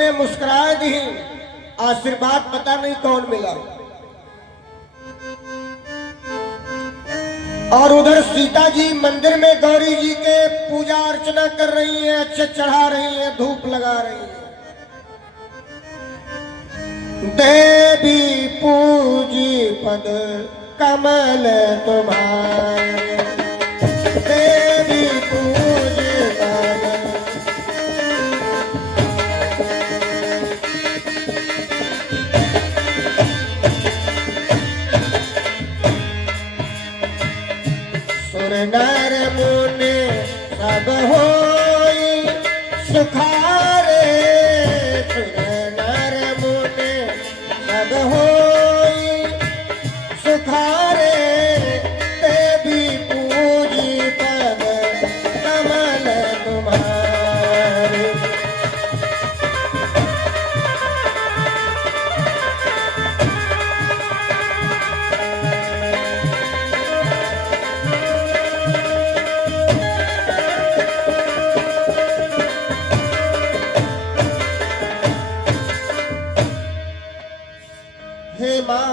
ने मुस्कुराए दी, आशीर्वाद पता नहीं कौन मिला। और उधर सीता जी मंदिर में गौरी जी के पूजा अर्चना कर रही हैं, अच्छे चढ़ा रही हैं, धूप लगा रही हैं। देवी पूजी पद कमल तुम्हारे, देवी पूजी पद। सुर नर मुनि सब होई सुखारे, सुर नर मुनि सब होई सुखारे, देवी पूजी पद कमल तुम्हारे। हे माँ,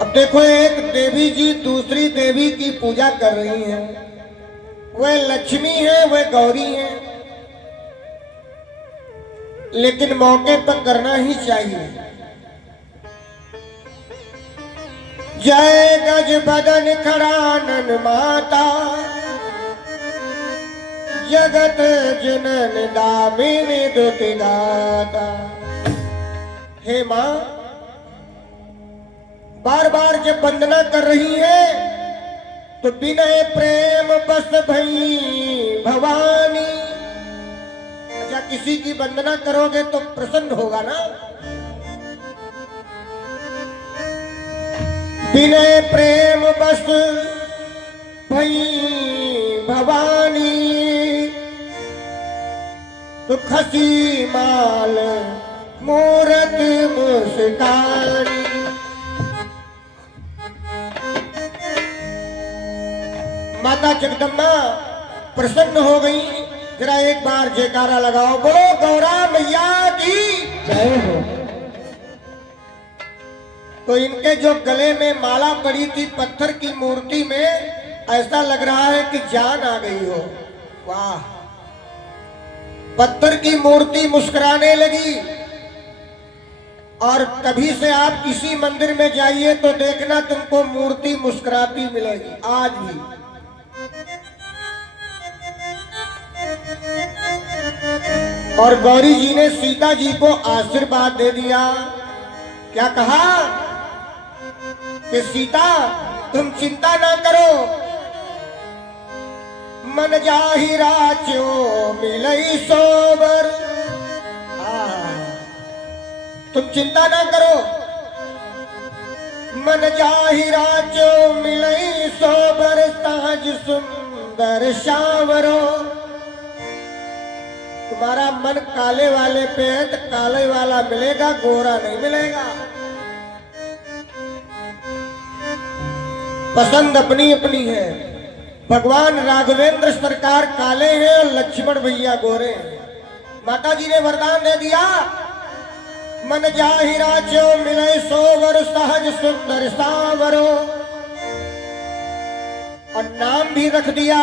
अब देखो एक देवी जी दूसरी देवी की पूजा कर रही हैं। वह लक्ष्मी है, वह गौरी है, लेकिन मौके पर करना ही चाहिए। जय गज बदन खड़ानन माता, जगत जनन दामिनी दुति दाता। हे माँ, बार बार जब वंदना कर रही है तो विनय प्रेम बस भई भवानी। अच्छा, किसी की वंदना करोगे तो प्रसन्न होगा ना। विनय प्रेम बस भई भवानी, तो खसी माल मूरत मुस्कानी। माता जगदम्बा प्रसन्न हो गई। जरा एक बार जयकारा लगाओ, बोलो गौरा मैया की जय हो। तो इनके जो गले में माला पड़ी थी पत्थर की मूर्ति में, ऐसा लग रहा है कि जान आ गई हो। वाह, पत्थर की मूर्ति मुस्कुराने लगी। और तभी से आप किसी मंदिर में जाइए तो देखना तुमको मूर्ति मुस्कुराती मिलेगी आज भी। और गौरी जी ने सीता जी को आशीर्वाद दे दिया। क्या कहा कि सीता तुम चिंता ना करो, मन जाहि राच्यो मिलई सोबर। तुम चिंता ना करो, मन जाहि राच्यो मिलई सोबर, साज सुंदर शावरो। तुम्हारा मन काले वाले पे है तो काले वाला मिलेगा, गोरा नहीं मिलेगा। पसंद अपनी अपनी है। भगवान राघवेंद्र सरकार काले हैं और लक्ष्मण भैया गोरे हैं। माता जी ने वरदान दे दिया, मन जाहि राच्यो मिले सोवर, सहज सुंदर सावरो। और नाम भी रख दिया,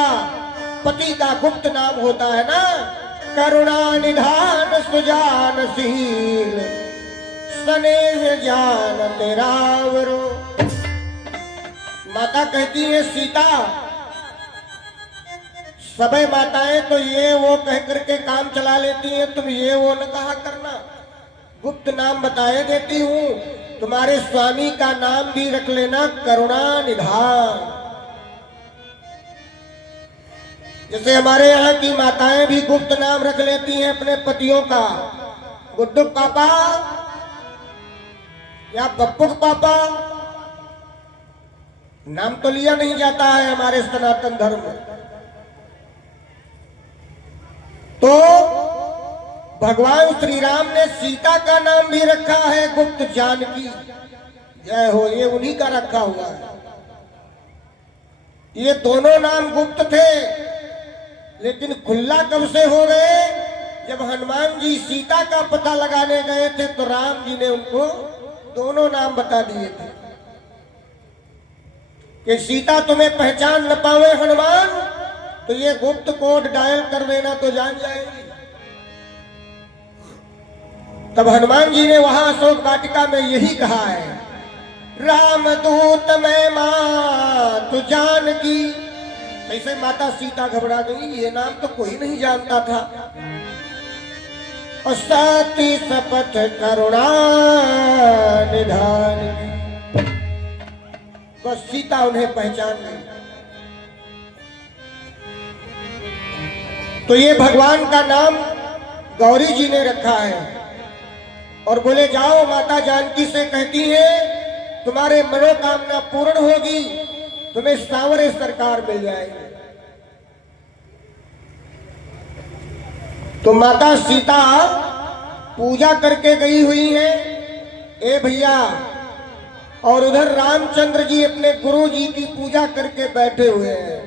पति का गुप्त नाम होता है ना, करुणा निधान सुजानशील, स्नेह जान तेरावरो। माता कहती है सीता, सभी माताएं तो ये वो कह करके काम चला लेती हैं, तुम ये वो न कहा करना। गुप्त नाम बताए देती हूँ, तुम्हारे स्वामी का नाम भी रख लेना, करुणा निधान। जैसे हमारे यहाँ की माताएं भी गुप्त नाम रख लेती हैं अपने पतियों का, गुड्डू पापा या पप्पू पापा। नाम तो लिया नहीं जाता है हमारे सनातन धर्म में। तो भगवान श्री राम ने सीता का नाम भी रखा है गुप्त जानकी, जय हो, ये उन्हीं का रखा हुआ है। ये दोनों नाम गुप्त थे, लेकिन खुला कब से हो गए? जब हनुमान जी सीता का पता लगाने गए थे तो राम जी ने उनको दोनों नाम बता दिए थे कि सीता तुम्हें पहचान न पावे हनुमान तो ये गुप्त कोड डायल कर देना तो जान जाएगी। तब हनुमान जी ने वहां अशोक वाटिका में यही कहा है, राम दूत मैं मां तू जान की। ऐसे माता सीता घबरा गई, ये नाम तो कोई नहीं जानता था। और सती शपथ करुणा निधान की, बस सीता उन्हें पहचान गई। तो ये भगवान का नाम गौरी जी ने रखा है और बोले जाओ माता जानकी से कहती है तुम्हारे मनोकामना पूर्ण होगी, तुम्हें सांवरे सरकार मिल जाएगी। तो माता सीता पूजा करके गई हुई है ए भैया, और उधर रामचंद्र जी अपने गुरु जी की पूजा करके बैठे हुए हैं।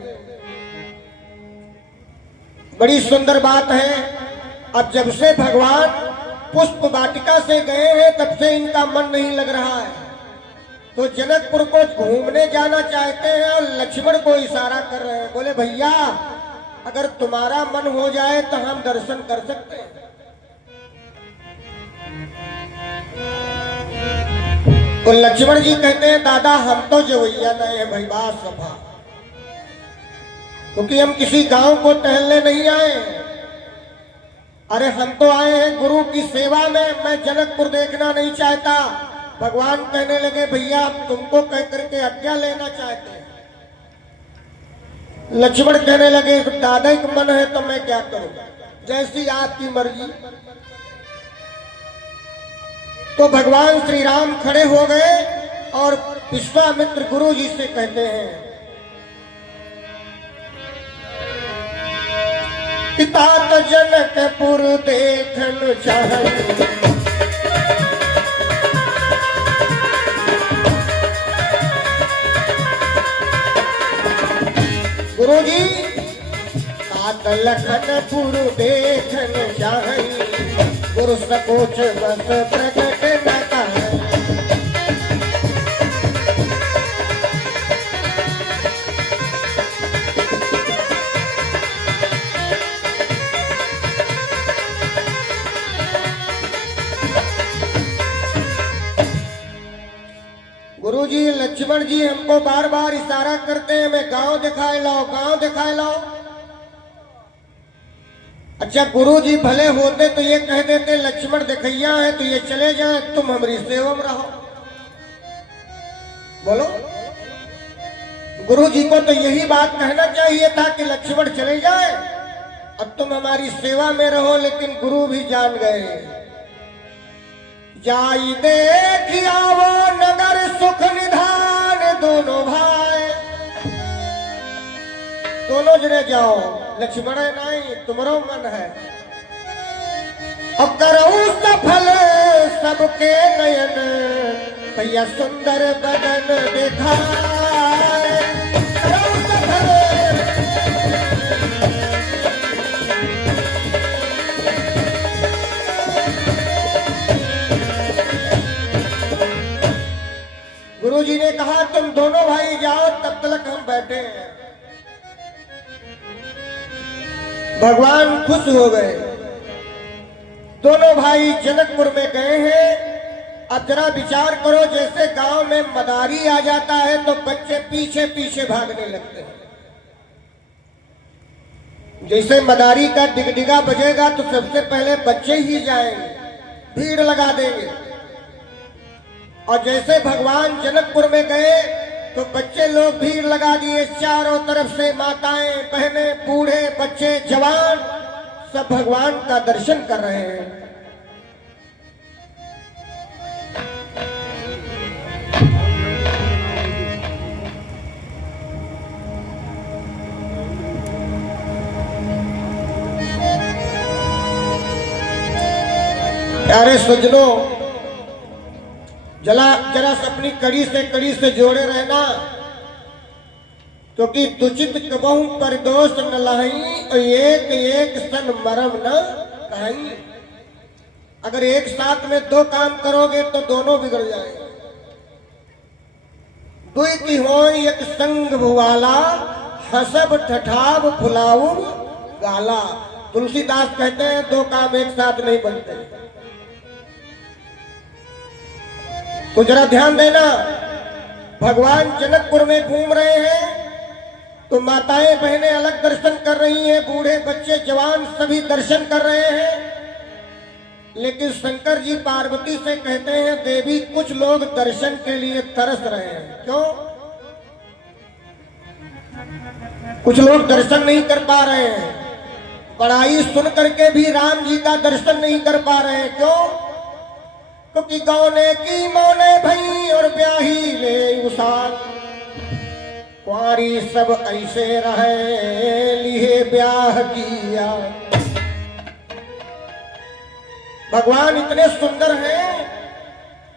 बड़ी सुंदर बात है। अब जब से भगवान पुष्प वाटिका से गए हैं तब से इनका मन नहीं लग रहा है, तो जनकपुर को घूमने जाना चाहते हैं और लक्ष्मण को इशारा कर रहे हैं। बोले भैया अगर तुम्हारा मन हो जाए तो हम दर्शन कर सकते हैं। तो लक्ष्मण जी कहते हैं दादा हम तो जवैया नए हैं भाई, बात सभा, क्योंकि हम किसी गांव को टहलने नहीं आए। अरे हम तो आए हैं गुरु की सेवा में, मैं जनकपुर देखना नहीं चाहता। भगवान कहने लगे भैया हम तुमको कह करके आज्ञा लेना चाहते हैं। लक्ष्मण कहने लगे दादा का मन है तो मैं क्या करूं, जैसी आपकी मर्जी। तो भगवान श्री राम खड़े हो गए और विश्वामित्र गुरु जी से कहते हैं पिता तो जनकपुर देखन चाहे, गुरु जी तात लखनपुर देखन चाहे, गुरु सकोच बस प्रकट न कहे। गुरु जी लक्ष्मण जी हमको बार बार इशारा करते हैं मैं गांव दिखाए लाओ, गांव दिखाए लाओ। अच्छा गुरु जी भले होते तो ये कह देते लक्ष्मण दिखैया है तो ये चले जाए, तुम हमारी सेवा में रहो। बोलो गुरु जी को तो यही बात कहना चाहिए था कि लक्ष्मण चले जाए अब तुम हमारी सेवा में रहो, लेकिन गुरु भी जान गए। जाई देखिया वो नगर सुख निधान दोनों भाई, दोनों जने जाओ, लक्ष्मण नहीं तुम्हारो मन है। अब करो सफल सबके नयन, भैया सुंदर बदन देखा। गुरु जी ने कहा तुम दोनों भाई जाओ, तब तक हम बैठे हैं। भगवान खुश हो गए। दोनों भाई जनकपुर में गए हैं। अब जरा विचार करो, जैसे गांव में मदारी आ जाता है तो बच्चे पीछे पीछे भागने लगते हैं। जैसे मदारी का डिगडिगा बजेगा तो सबसे पहले बच्चे ही जाएंगे, भीड़ लगा देंगे। और जैसे भगवान जनकपुर में गए तो बच्चे लोग भीड़ लगा दिए, चारों तरफ से माताएं बहनें बूढ़े बच्चे जवान सब भगवान का दर्शन कर रहे हैं। प्यारे सज्जनों, जरा अपनी कड़ी से जोड़े रहना, क्योंकि तुचित कबहू पर दोष न लाही, एक एक सन मरम न कहेंगे अगर एक साथ में दो काम करोगे तो दोनों बिगड़ जाएंगे। दुई की हो एक संग भुवाला, हसब ठठाब फुलाऊ गाला। तुलसीदास कहते हैं दो काम एक साथ नहीं बनते। तो जरा ध्यान देना, भगवान जनकपुर में घूम रहे हैं तो माताएं बहनें अलग दर्शन कर रही हैं, बूढ़े बच्चे जवान सभी दर्शन कर रहे हैं। लेकिन शंकर जी पार्वती से कहते हैं देवी कुछ लोग दर्शन के लिए तरस रहे हैं। क्यों? कुछ लोग दर्शन नहीं कर पा रहे हैं, बड़ाई सुन करके भी राम जी का दर्शन नहीं कर पा रहे हैं। क्यों? क्योंकि गौने की मौने भई और ब्याही ले उसाल, कुंवारी सब ऐसे रहे लिए ब्याह किया। भगवान इतने सुंदर हैं,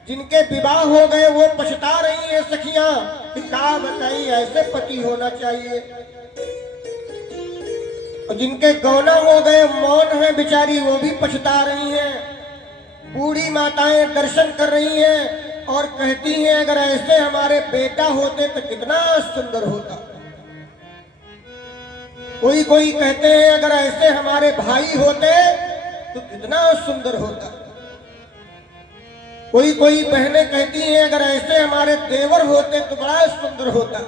जिनके विवाह हो गए वो पछता रही हैं सखियां कि क्या बताई ऐसे पति होना चाहिए। और जिनके गौना हो गए मौन है बेचारी, वो भी पछता रही हैं। बूढ़ी माताएं दर्शन कर रही हैं और कहती हैं अगर ऐसे हमारे बेटा होते तो कितना सुंदर होता। कोई कोई कहते हैं अगर ऐसे हमारे भाई होते तो कितना सुंदर होता। कोई कोई बहनें कहती हैं अगर ऐसे हमारे देवर होते तो बड़ा सुंदर होता।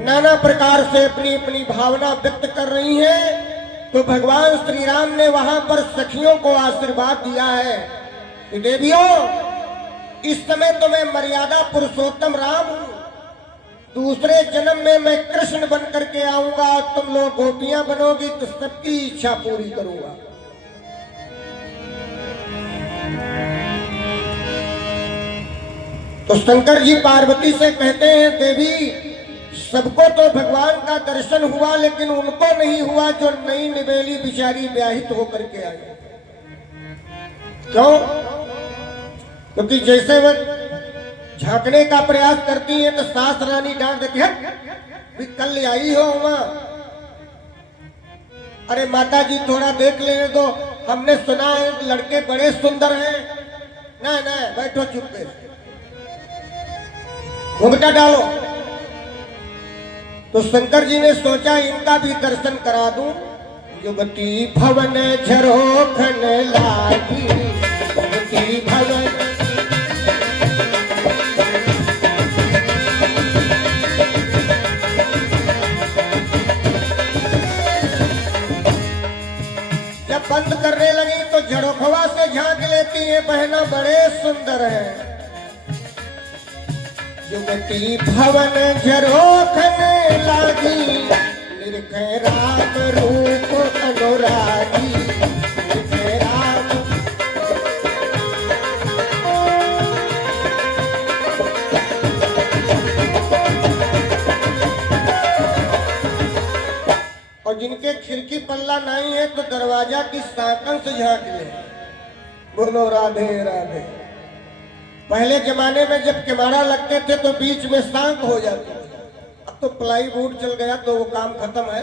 नाना प्रकार से अपनी अपनी भावना व्यक्त कर रही हैं। तो भगवान श्री राम ने वहां पर सखियों को आशीर्वाद दिया है कि देवियों, इस समय तो मैं मर्यादा पुरुषोत्तम राम हूं, दूसरे जन्म में मैं कृष्ण बन करके आऊंगा, तुम लोग गोपियां बनोगी तो सबकी इच्छा पूरी करूंगा। तो शंकर जी पार्वती से कहते हैं देवी सबको तो भगवान का दर्शन हुआ लेकिन उनको नहीं हुआ जो नई निवेली बिचारी ब्याहित होकर के आई। क्यों? क्योंकि जैसे वह झांकने का प्रयास करती है तो सास रानी डांट देती है, भी कल आई हो वहां, अरे माता जी थोड़ा देख लेने दो, हमने सुना है लड़के बड़े सुंदर हैं। ना ना बैठो चुप पे, घूंघटा डालो। तो शंकर जी ने सोचा इनका भी दर्शन करा दूं। युवती भवन झरोखन लागी, युवती भवन जब बंद करने लगी तो झरोखवा से झांक लेती है, बहना बड़े सुंदर है। युवती भवन झरोखन लागी, निरखे राम रूप अनुरागी, निरखे राम। और जिनके खिड़की पल्ला नहीं है तो दरवाजा की सांकन से झांक ले, बोलो राधे राधे। पहले जमाने में जब किवाड़ा लगते थे तो बीच में सांक हो जाती थी, अब तो प्लाई बोर्ड चल गया तो वो काम खत्म है।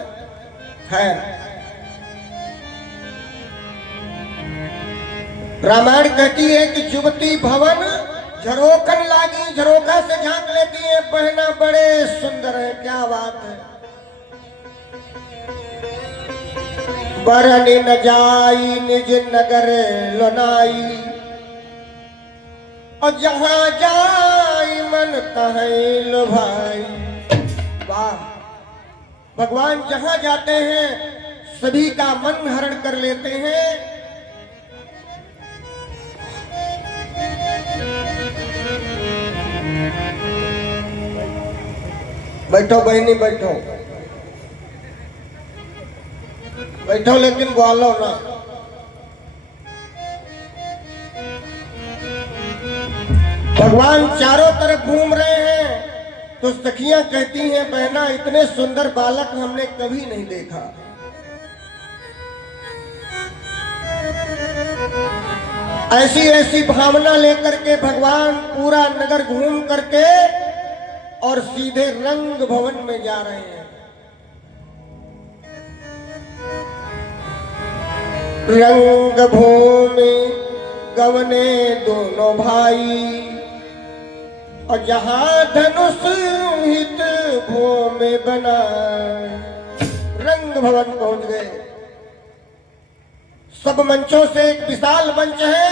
रामायण कहती है कि युवती भवन झरोखन लागी, झरोखा से झांक लेती है, बहना बड़े सुंदर है। क्या बात है। बरनी न जाई निज नगर लोनाई, और जहां जाई मन तहै लुभाई। वाह, भगवान जहां जाते हैं सभी का मन हरण कर लेते हैं। बैठो बहनी बैठो, बैठो लेकिन बोलो ना। भगवान चारों तरफ घूम रहे हैं तो सखियां कहती हैं बहना इतने सुंदर बालक हमने कभी नहीं देखा। ऐसी ऐसी भावना लेकर के भगवान पूरा नगर घूम करके और सीधे रंग भवन में जा रहे हैं। रंग भूमि गवने दोनों भाई, और जहां धनुष हित भूमि बना। रंग भवन पहुंच गए। सब मंचों से एक विशाल मंच है।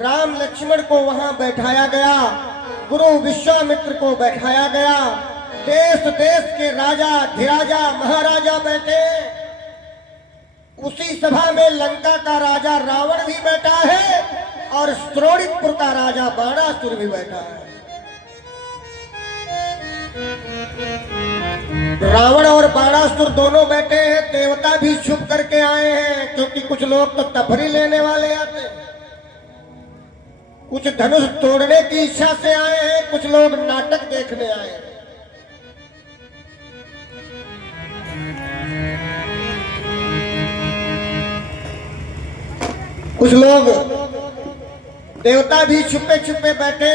राम लक्ष्मण को वहां बैठाया गया, गुरु विश्वामित्र को बैठाया गया, देश देश के राजा धीराजा महाराजा बैठे। उसी सभा में लंका का राजा रावण भी बैठा है और श्रोणितपुर का राजा बाणासुर भी बैठा है। रावण और बाणासुर दोनों बैठे हैं। देवता भी छुप करके आए हैं, क्योंकि कुछ लोग तो तफरी लेने वाले आते हैं, कुछ धनुष तोड़ने की इच्छा से आए हैं, कुछ लोग नाटक देखने आए हैं। कुछ लोग देवता भी छुपे छुपे बैठे।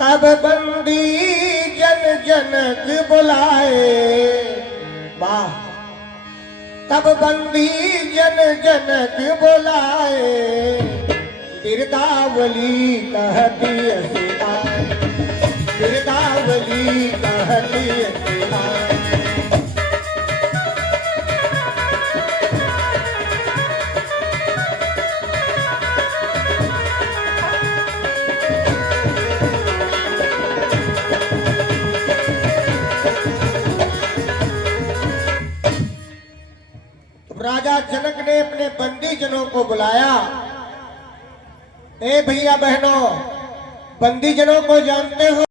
तब बंदी जन जनक बुलाए, वाह। तब बंदी जन जनक बुलाए, बिरदावली कहती सीता, बिरदावली कहती सीता। राजा जनक ने अपने बंदी जनों को बुलाया। ए भैया बहनों, बंदी जनों को जानते हो?